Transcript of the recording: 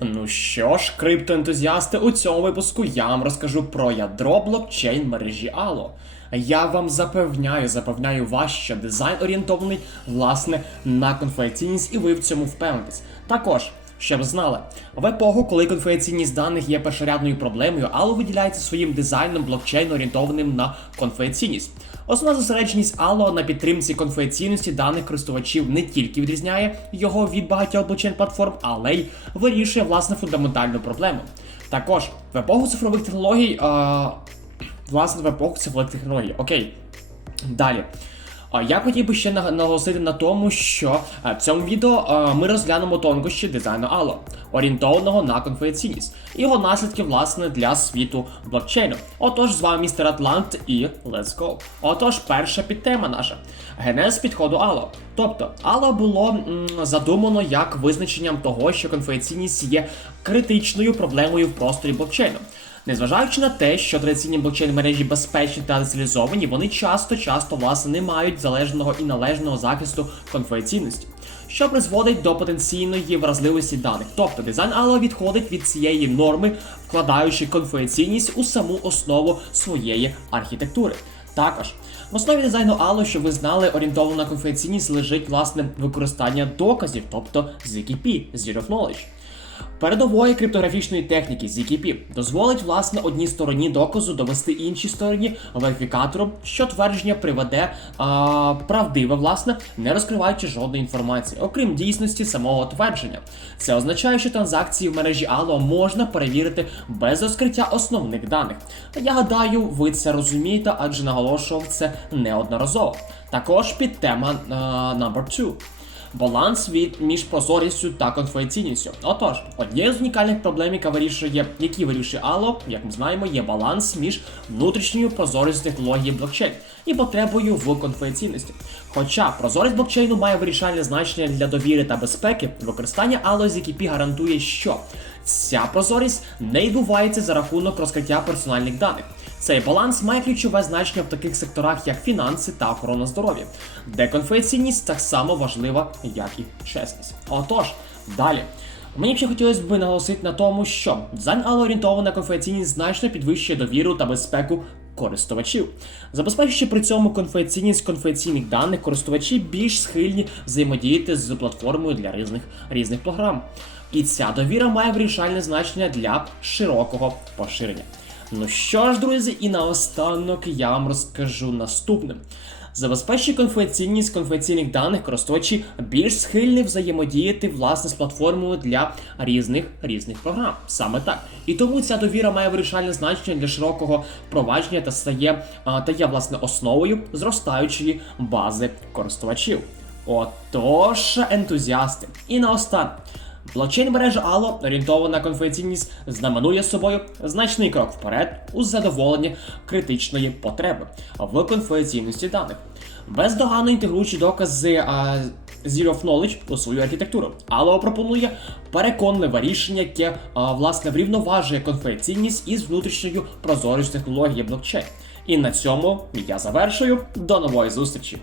Ну що ж, криптоентузіасти, у цьому випуску я вам розкажу про ядро блокчейн мережі Ало. Я вам запевняю, запевняю вас, що дизайн орієнтований власне на конфіденційність, і ви в цьому впевнитесь. Також. Щоб знали, в епоху, коли конфіденційність даних є першорядною проблемою, Allo виділяється своїм дизайном блокчейн орієнтованим на конфіденційність. Основна зосередженість Allo на підтримці конфіденційності даних користувачів не тільки відрізняє його від багатьох блокчейн-платформ, але й вирішує власне фундаментальну проблему. Також в епоху цифрових технологій, а, власне, в епоху цифрових технологій. Окей. Далі. Я хотів би ще наг- наголосити на тому, що е, в цьому відео е, ми розглянемо тонкощі дизайну Allo, орієнтованого на конфіденційність, і його наслідки, власне, для світу блокчейну. Отож, з вами містер Атлант і Let's Go. Отож, перша підтема наша генез підходу Allo. Тобто, Allo було м, задумано як визначенням того, що конфіденційність є критичною проблемою в просторі блокчейну. Незважаючи на те, що традиційні блокчейн мережі безпечні та децентралізовані, вони часто-часто власне не мають залежного і належного захисту конфіденційності, що призводить до потенційної вразливості даних. Тобто дизайн Allo відходить від цієї норми, вкладаючи конфіденційність у саму основу своєї архітектури. Також в основі дизайну Allo, щоб ви знали, орієнтовано на конфіденційність лежить власне використання доказів, тобто ZKP, Zero of Knowledge. Передової криптографічної техніки ZKP дозволить власне одній стороні доказу довести іншій стороні верифікатором, що твердження приведе а, правдиве, власне, не розкриваючи жодної інформації, окрім дійсності самого твердження. Це означає, що транзакції в мережі Allo можна перевірити без розкриття основних даних. Я гадаю, ви це розумієте, адже наголошував це неодноразово. Також підтема а, number 2 баланс від між прозорістю та конфіденційністю. Отож, однією з унікальних проблем, яка вирішує, які вирішує Allo, як ми знаємо, є баланс між внутрішньою прозорістю технології блокчейн і потребою в конфіденційності. Хоча прозорість блокчейну має вирішальне значення для довіри та безпеки, використання Allo ZKP гарантує, що ця прозорість не відбувається за рахунок розкриття персональних даних. Цей баланс має ключове значення в таких секторах, як фінанси та охорона здоров'я, де конфесійність так само важлива, як і чесність. Отож, далі. Мені б ще хотілося б наголосити на тому, що Allo орієнтований значно підвищує довіру та безпеку користувачів, забезпечуючи при цьому конфіденційність конфесійних даних, користувачі більш схильні взаємодіяти з платформою для різних різних програм. І ця довіра має вирішальне значення для широкого поширення. Ну що ж, друзі, і наостанок я вам розкажу наступне. Забезпечує конфіденційність конфіденційних даних користувачі більш схильні взаємодіяти власне з платформою для різних різних програм. Саме так. І тому ця довіра має вирішальне значення для широкого впровадження та стає та є власне основою зростаючої бази користувачів. Отож, ентузіасти. І наостанок. Блокчейн мережа Allo, орієнтована на конфіденційність, знаменує собою значний крок вперед у задоволенні критичної потреби в конфіденційності даних. Бездоганно інтегруючи докази а, Zero of Knowledge у свою архітектуру. Allo пропонує переконливе рішення, яке а, власне врівноважує конфіденційність із внутрішньою прозорістю технології блокчейн. І на цьому я завершую. До нової зустрічі!